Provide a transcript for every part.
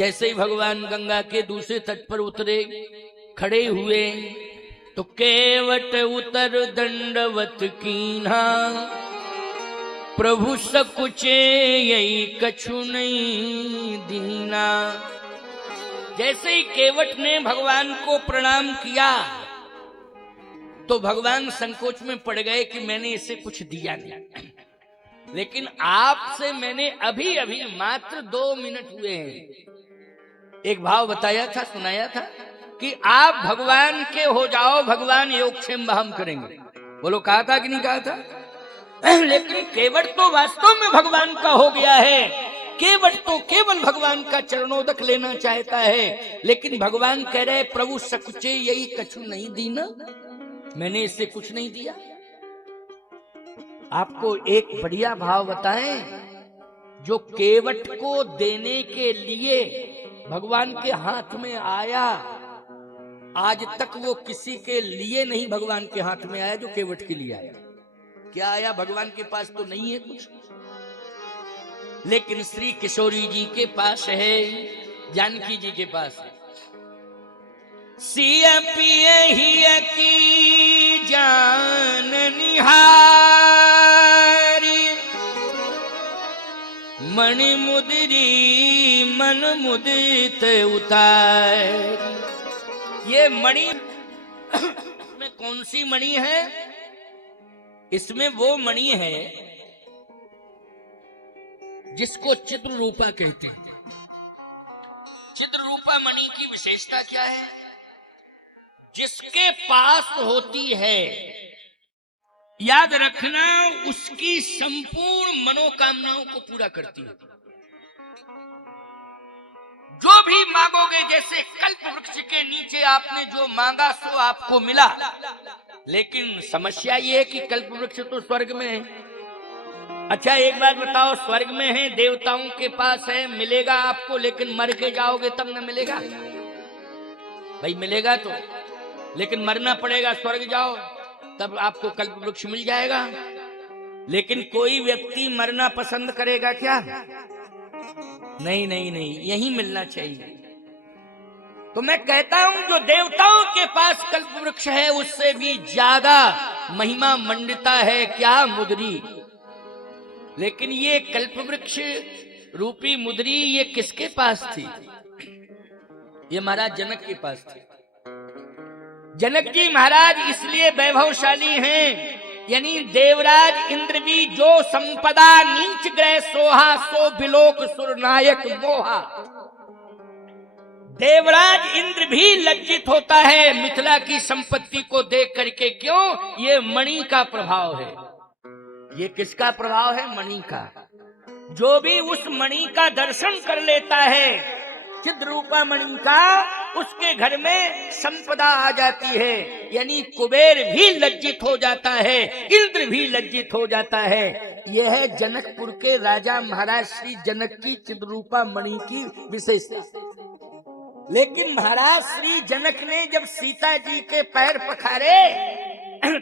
जैसे ही भगवान गंगा के दूसरे तट पर उतरे, खड़े हुए, तो केवट उतर दंडवत कीन्हा, प्रभु सकुचे यही कछु नहीं दीना। जैसे ही केवट ने भगवान को प्रणाम किया तो भगवान संकोच में पड़ गए कि मैंने इसे कुछ दिया नहीं, लेकिन आपसे मैंने अभी अभी मात्र 2 मिनट हुए हैं एक भाव बताया था, सुनाया था कि आप भगवान के हो जाओ, भगवान योगक्षेम वहम करेंगे। बोलो कहा था कि नहीं कहा था? लेकिन केवट तो वास्तव में भगवान का हो गया है। केवट तो केवल भगवान का चरणोदक लेना चाहता है, लेकिन भगवान कह रहे प्रभु सकुचे यही कछु नहीं दीना, मैंने इससे कुछ नहीं दिया। आपको एक बढ़िया भाव बताएं, जो केवट को देने के लिए भगवान के हाथ में आया, आज तक वो किसी के लिए नहीं भगवान के हाथ में आया जो केवट के लिए आया। क्या आया? भगवान के पास तो नहीं है कुछ, लेकिन श्री किशोरी जी के पास है, जानकी जी के पास है। सिया पिए ही की जान निहारी, मणि मुदरी मन मुदित उतार। ये मणि में कौन सी मणि है? इसमें वो मणि है जिसको चित्ररूपा कहते हैं। चित्ररूपा मणि की विशेषता क्या है? जिसके पास होती है, याद रखना, उसकी संपूर्ण मनोकामनाओं को पूरा करती है। जो भी मांगोगे, जैसे कल्प वृक्ष के नीचे आपने जो मांगा सो आपको मिला, लेकिन समस्या ये है कि कल्प वृक्ष तो स्वर्ग में है। अच्छा एक बात बताओ, स्वर्ग में है, देवताओं के पास है, मिलेगा आपको, लेकिन मर के जाओगे तब न मिलेगा। भाई मिलेगा तो, लेकिन मरना पड़ेगा, स्वर्ग जाओ तब आपको कल्प वृक्ष मिल जाएगा। लेकिन कोई व्यक्ति मरना पसंद करेगा क्या? नहीं नहीं नहीं, यही मिलना चाहिए। तो मैं कहता हूं जो देवताओं के पास कल्प वृक्ष है उससे भी ज्यादा महिमा मंडिता है क्या? मुद्री। लेकिन ये कल्प वृक्ष रूपी मुद्री ये किसके पास थी? ये महाराज जनक के पास थी। जनक जी महाराज इसलिए वैभवशाली हैं, यानी देवराज इंद्र भी जो संपदा नीच ग्रह सोहा, सो बिलोक सुरनायक मोहा। देवराज इंद्र भी लज्जित होता है मिथिला की संपत्ति को देख करके। क्यों? ये मणि का प्रभाव है। ये किसका प्रभाव है? मणि का। जो भी उस मणि का दर्शन कर लेता है, चिद्रूपा मणि का, उसके घर में संपदा आ जाती है। यानी कुबेर भी लज्जित हो जाता है, इंद्र भी लज्जित हो जाता है। यह है जनकपुर के राजा महाराज श्री जनक की चिद्रूपा मणि की विशेषता। लेकिन महाराज श्री जनक ने जब सीता जी के पैर पखारे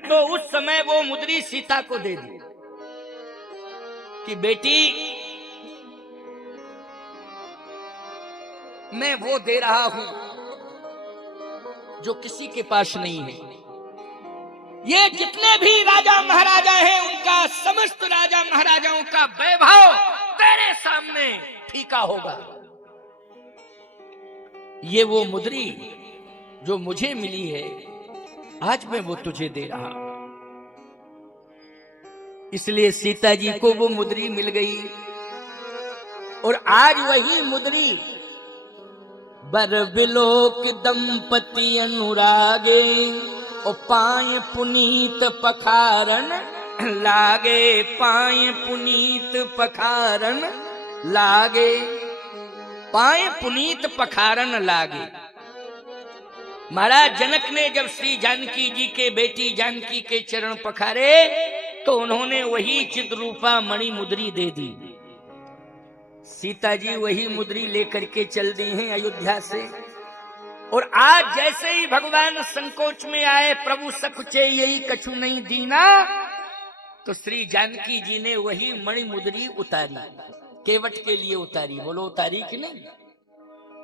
तो उस समय वो मुद्री सीता को दे दी कि बेटी मैं वो दे रहा हूं जो किसी के पास नहीं है। ये जितने भी राजा महाराजा हैं उनका, समस्त राजा महाराजाओं का वैभव तेरे सामने फीका होगा। ये वो मुद्री जो मुझे मिली है, आज मैं वो तुझे दे रहा हूं। इसलिए सीता जी को वो मुद्री मिल गई और आज वही मुद्री बर बिलोक दंपति अनुरागे और पाए पुनीत पखारन लागे, पाए पुनीत पखारन लागे, पाए पुनीत पखारन लागे। महाराज जनक ने जब श्री जानकी जी के बेटी जानकी के चरण पखारे तो उन्होंने वही चिद्रूपा मणि मुद्री दे दी। सीता जी वही मुद्री लेकर के चल दी हैं अयोध्या से। और आज जैसे ही भगवान संकोच में आए, प्रभु सकुचे यही कछु नहीं दीना, तो श्री जानकी जी ने वही मणि मुद्री उतारी, केवट के लिए उतारी। बोलो उतारी कि नहीं?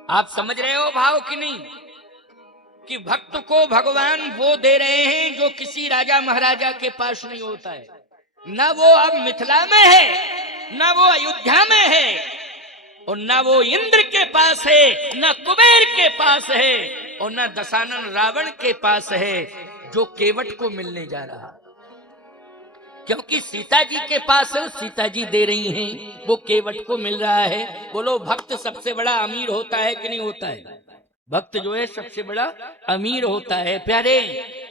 आप समझ रहे हो भाव कि नहीं, कि भक्त को भगवान वो दे रहे हैं जो किसी राजा महाराजा के पास नहीं होता है। ना वो अब मिथिला में है, ना वो अयोध्या में है, और ना वो इंद्र के पास है, ना कुबेर के पास है, और ना दशानन रावण के पास है, जो केवट को मिलने जा रहा। क्योंकि सीता जी के पास है, सीता जी दे रही हैं, वो केवट को मिल रहा है। बोलो, भक्त सबसे बड़ा अमीर होता है कि नहीं होता है? भक्त जो है सबसे बड़ा अमीर होता है प्यारे।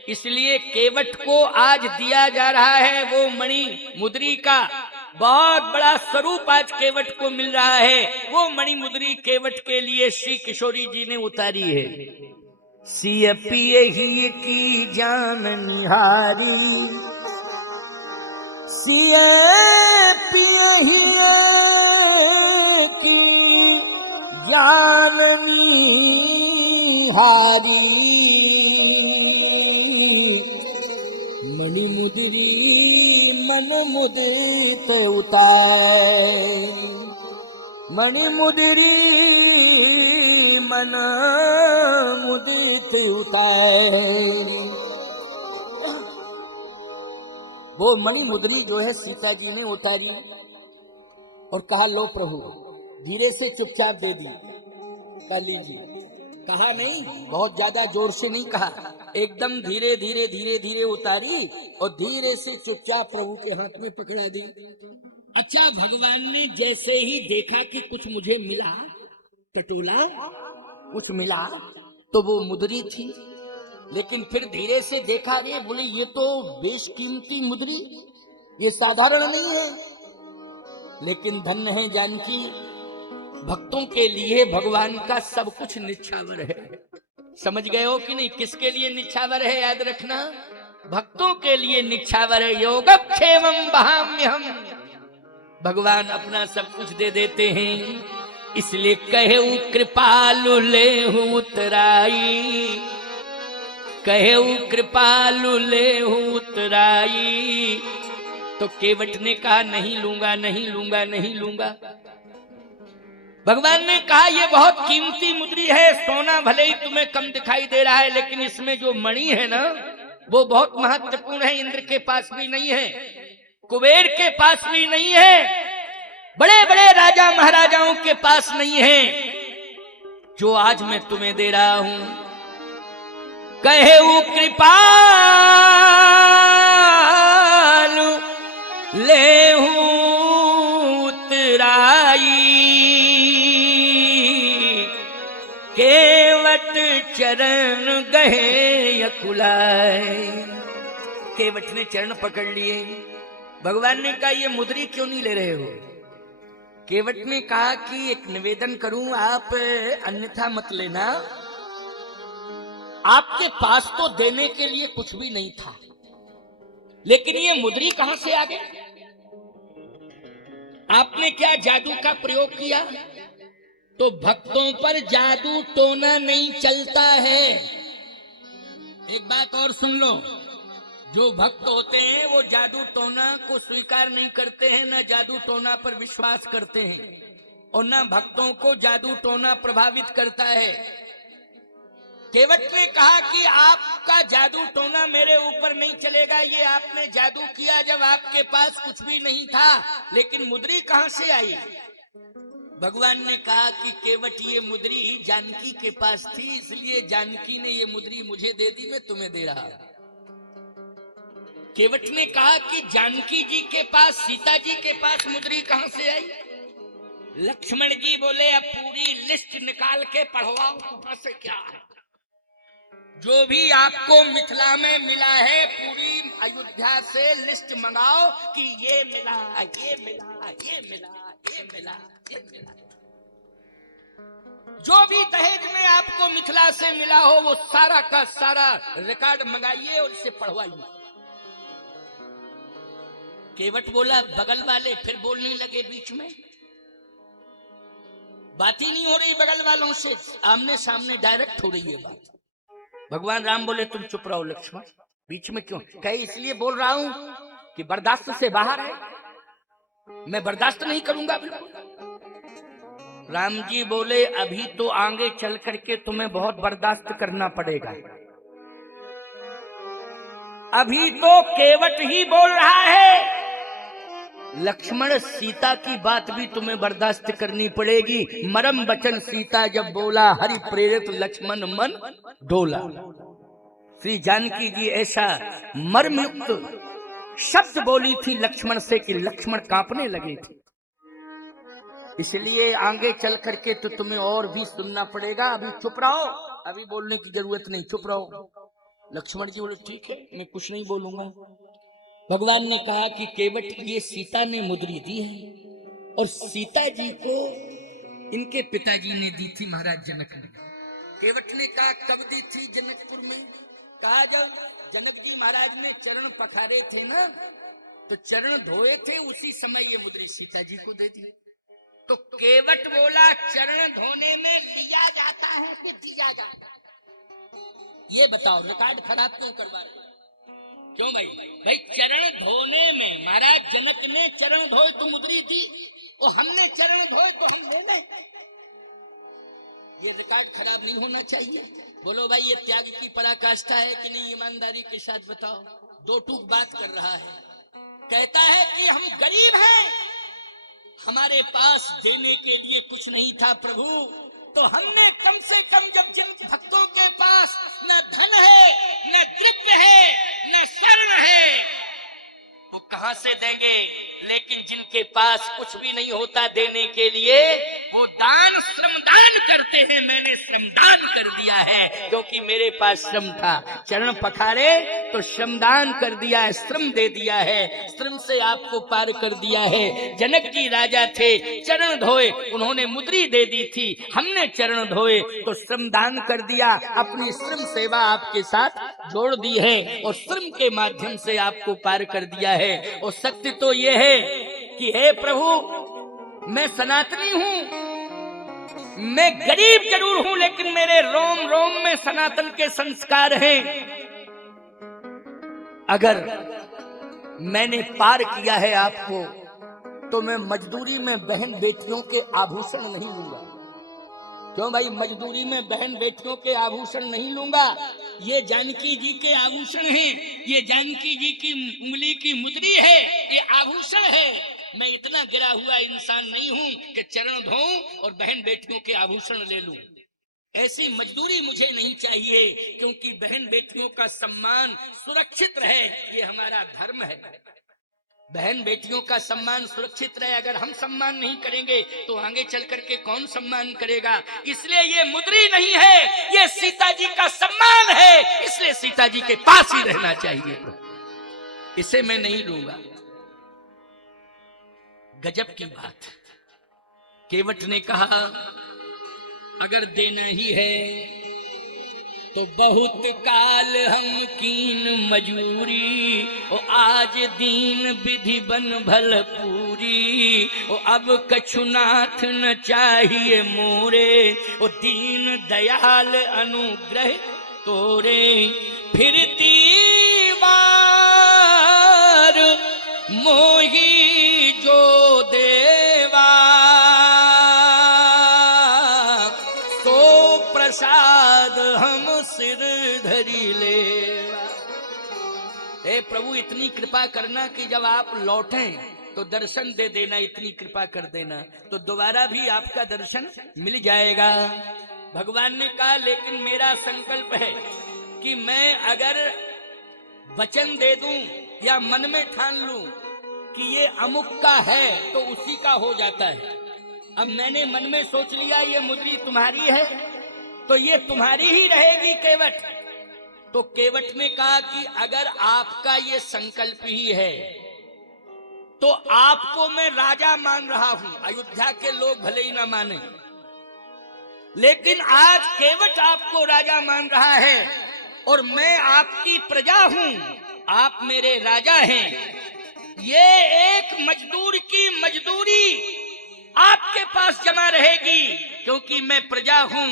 इसलिए केवट को आज दिया जा रहा है वो मणि मुद्री का बहुत बड़ा स्वरूप आज केवट को मिल रहा है। वो मणि मुद्री केवट के लिए श्री किशोरी जी ने उतारी है। सिय पिय ही की जान निहारी, सिय पिय ही की जान हारी, मणि मुद्री मन मुदित उतार, मणि मुद्री मन मुदित उतार। वो मणि मुद्री जो है सीता जी ने उतारी और कहा, लो प्रभु, धीरे से चुपचाप दे दी। कह लीजिए। कहा नहीं, बहुत ज्यादा जोर से नहीं कहा, एकदम धीरे धीरे धीरे धीरे उतारी और धीरे से चुपचाप प्रभु के हाथ में पकड़ा दी। अच्छा, भगवान ने जैसे ही देखा कि कुछ मुझे मिला, टटोला कुछ मिला, तो वो मुद्री थी। लेकिन फिर धीरे से देखा, रे बोले ये तो बेशकीमती मुद्री, ये साधारण नहीं है। लेकिन धन्य है जानकी, भक्तों के लिए भगवान का सब कुछ निछावर है। समझ गए हो कि नहीं? किसके लिए निछावर है याद रखना, भक्तों के लिए निछावर है। योगक्षेमं वहाम्यहम्, भगवान अपना सब कुछ दे देते हैं। इसलिए कहेऊ कृपालु लेहु उतराई, कहेऊ कृपालु लेहु उतराई। तो केवट ने कहा, नहीं लूंगा, नहीं लूंगा, नहीं लूंगा। भगवान ने कहा, ये बहुत कीमती मुद्री है, सोना भले ही तुम्हें कम दिखाई दे रहा है, लेकिन इसमें जो मणि है ना, वो बहुत महत्वपूर्ण है। इंद्र के पास भी नहीं है, कुबेर के पास भी नहीं है, बड़े बड़े राजा महाराजाओं के पास नहीं है, जो आज मैं तुम्हें दे रहा हूं। कहेऊ कृपालु लेहू उतराई, केवट चरण गहे अकुलाए। केवट ने चरण पकड़ लिए। भगवान ने कहा, ये मुद्री क्यों नहीं ले रहे हो? केवट ने कहा कि एक निवेदन करूं, आप अन्यथा मत लेना। आपके पास तो देने के लिए कुछ भी नहीं था, लेकिन ये मुद्री कहां से आ गई? आपने क्या जादू का प्रयोग किया? तो भक्तों पर जादू टोना नहीं चलता है। एक बात और सुन लो, जो भक्त होते हैं वो जादू टोना को स्वीकार नहीं करते हैं, ना जादू टोना पर विश्वास करते हैं, और ना भक्तों को जादू टोना प्रभावित करता है। केवट ने कहा कि आपका जादू टोना मेरे ऊपर नहीं चलेगा। ये आपने जादू किया जब आपके पास कुछ भी नहीं था, लेकिन मुद्री कहां से आई? भगवान ने कहा कि केवट, ये मुद्री जानकी के पास थी, इसलिए जानकी ने ये मुद्री मुझे दे दी, मैं तुम्हें दे रहा। केवट ने कहा कि जानकी जी के पास, सीता जी के पास मुद्री कहां से आई? लक्ष्मण जी बोले, अब पूरी लिस्ट निकाल के पढ़वाओ, कहां से क्या है। जो भी आपको मिथिला में मिला है, पूरी अयोध्या से लिस्ट मंगाओ कि ये मिला, ये मिला, ये मिला, ये मिला, ये मिला। जो भी दहेज में आपको मिथिला से मिला हो, वो सारा का सारा रिकॉर्ड मंगाइए और इसे पढ़वाइए। केवट बोला, बगल वाले फिर बोलने लगे बीच में। बात ही नहीं हो रही बगल वालों से, आमने सामने डायरेक्ट हो रही है बात। भगवान राम बोले, तुम चुप रहो लक्ष्मण, बीच में क्यों? कहे, इसलिए बोल रहा हूं कि बर्दाश्त से बाहर है, मैं बर्दाश्त नहीं करूंगा बिल्कुल। राम जी बोले अभी तो आगे चल करके तुम्हें बहुत बर्दाश्त करना पड़ेगा, अभी तो केवट ही बोल रहा है। लक्ष्मण सीता की बात भी तुम्हें बर्दाश्त करनी पड़ेगी। मरम वचन सीता जब बोला, हरि प्रेरित लक्ष्मण मन डोला। श्री जानकी जी ऐसा मर्मयुक्त शब्द बोली थी लक्ष्मण से कि लक्ष्मण कांपने लगे थे। इसलिए आगे चल करके तो तुम्हें और भी सुनना पड़ेगा, अभी चुप रहो, अभी बोलने की जरूरत नहीं, चुप रहो। लक्ष्मण जी बोले ठीक है, मैं कुछ नहीं बोलूंगा। भगवान ने कहा कि केवट ये सीता ने मुद्री दी है और सीता जी को इनके पिताजी ने दी थी महाराज जनक ने। केवट ने कहा कब दी थी जनकपुर में? कहा जब जनक जी महाराज ने चरण पखारे थे ना, तो चरण धोए थे, उसी समय ये मुद्री सीता जी को दे दी। तो केवट बोला चरण धोने में लिया जाता है कि दिया जाता है? ये बताओ, रिकॉर्ड खराब क्यों करवा रहे? क्यों भाई? भाई चरण धोने में महाराज जनक ने चरण धोए तो मुद्री दी, और हमने चरण धोए तो हम ले लें। ये रिकॉर्ड खराब नहीं होना चाहिए। बोलो भाई, ये त्याग की पराकाष्ठा है कि नहीं? ईमानदारी के साथ बताओ। दो टूक बात कर रहा है, कहता है कि हम गरीब हैं, हमारे पास देने के लिए कुछ नहीं था प्रभु, तो हमने कम से कम, जब जिन भक्तों के पास न धन है, न द्रव्य है, न शरण है, वो कहां से देंगे? लेकिन जिनके पास कुछ भी नहीं होता देने के लिए, वो दान श्रमदान करते हैं। मैंने श्रमदान कर दिया है क्योंकि मेरे पास श्रम था। चरण पखारे तो श्रमदान कर दिया है, श्रम दे दिया है, श्रम से आपको पार कर दिया है। जनक जी राजा थे, चरण धोए, उन्होंने मुद्री दे दी थी, हमने चरण धोए तो श्रमदान कर दिया, अपनी श्रम सेवा आपके साथ जोड़ दी है और श्रम के माध्यम से आपको पार कर दिया है। और सत्य तो ये है कि हे प्रभु, मैं सनातनी हूं, मैं गरीब जरूर हूं, लेकिन मेरे रोम रोम में सनातन के संस्कार हैं। अगर मैंने पार किया है आपको, तो मैं मजदूरी में बहन बेटियों के आभूषण नहीं लूंगा। क्यों भाई? मजदूरी में बहन बेटियों के आभूषण नहीं लूंगा। ये जानकी जी के आभूषण हैं, ये जानकी जी की उंगली की मुद्री है, ये आभूषण है। मैं इतना गिरा हुआ इंसान नहीं हूं कि चरण धोऊं और बहन बेटियों के आभूषण ले लूं। ऐसी मजदूरी मुझे नहीं चाहिए, क्योंकि बहन बेटियों का सम्मान सुरक्षित रहे, ये हमारा धर्म है। बहन बेटियों का सम्मान सुरक्षित रहे। अगर हम सम्मान नहीं करेंगे तो आगे चल करके कौन सम्मान करेगा? इसलिए ये मुद्री नहीं है, ये सीता जी का सम्मान है, इसलिए सीता जी के पास ही रहना चाहिए, इसे मैं नहीं लूंगा। गजब की बात। केवट ने कहा अगर देना ही है तो बहुत काल हम कीन मजूरी, ओ आज दीन विधि बन भल पूरी, ओ अब कछुनाथ न चाहिए मोरे, ओ दीन दयाल अनुग्रह तोरे, फिरती बार मोही जो देवा, तो प्रसाद हम सिर धरी ले। हे प्रभु, इतनी कृपा करना कि जब आप लौटें तो दर्शन दे देना, इतनी कृपा कर देना तो दोबारा भी आपका दर्शन मिल जाएगा। भगवान ने कहा लेकिन मेरा संकल्प है कि मैं अगर वचन दे दूं या मन में ठान लूं कि ये अमुक का है तो उसी का हो जाता है। अब मैंने मन में सोच लिया ये मुद्री तुम्हारी है तो ये तुम्हारी ही रहेगी केवट। तो केवट ने कहा कि अगर आपका ये संकल्प ही है तो आपको मैं राजा मान रहा हूं। अयोध्या के लोग भले ही ना माने, लेकिन आज केवट आपको राजा मान रहा है और मैं आपकी प्रजा हूं, आप मेरे राजा हैं। ये एक मजदूर की मजदूरी आपके पास जमा रहेगी, क्योंकि मैं प्रजा हूं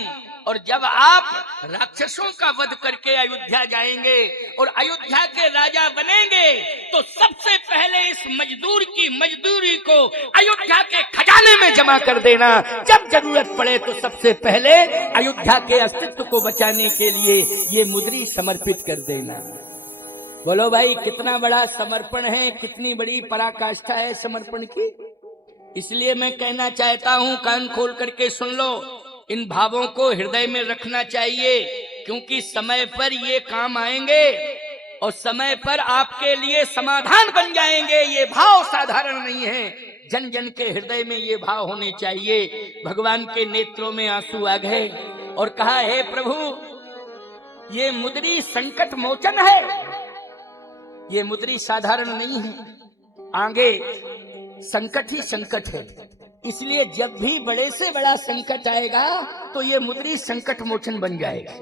और जब आप राक्षसों का वध करके अयोध्या जाएंगे और अयोध्या के राजा बनेंगे तो सबसे पहले इस मजदूर की मजदूरी को अयोध्या के खजाने में जमा कर देना। जब जरूरत पड़े तो सबसे पहले अयोध्या के अस्तित्व को बचाने के लिए ये मुद्री समर्पित कर देना। बोलो भाई, कितना बड़ा समर्पण है, कितनी बड़ी पराकाष्ठा है समर्पण की। इसलिए मैं कहना चाहता हूं, कान खोल करके सुन लो, इन भावों को हृदय में रखना चाहिए, क्योंकि समय पर ये काम आएंगे और समय पर आपके लिए समाधान बन जाएंगे। ये भाव साधारण नहीं है, जन जन के हृदय में ये भाव होने चाहिए। भगवान के नेत्रों में आंसू आ गए और कहा, हे प्रभु, ये मुद्री संकट मोचन है, ये मुद्री साधारण नहीं है, आगे संकट ही संकट है। इसलिए जब भी बड़े से बड़ा संकट आएगा तो ये मुद्री संकट मोचन बन जाएगा।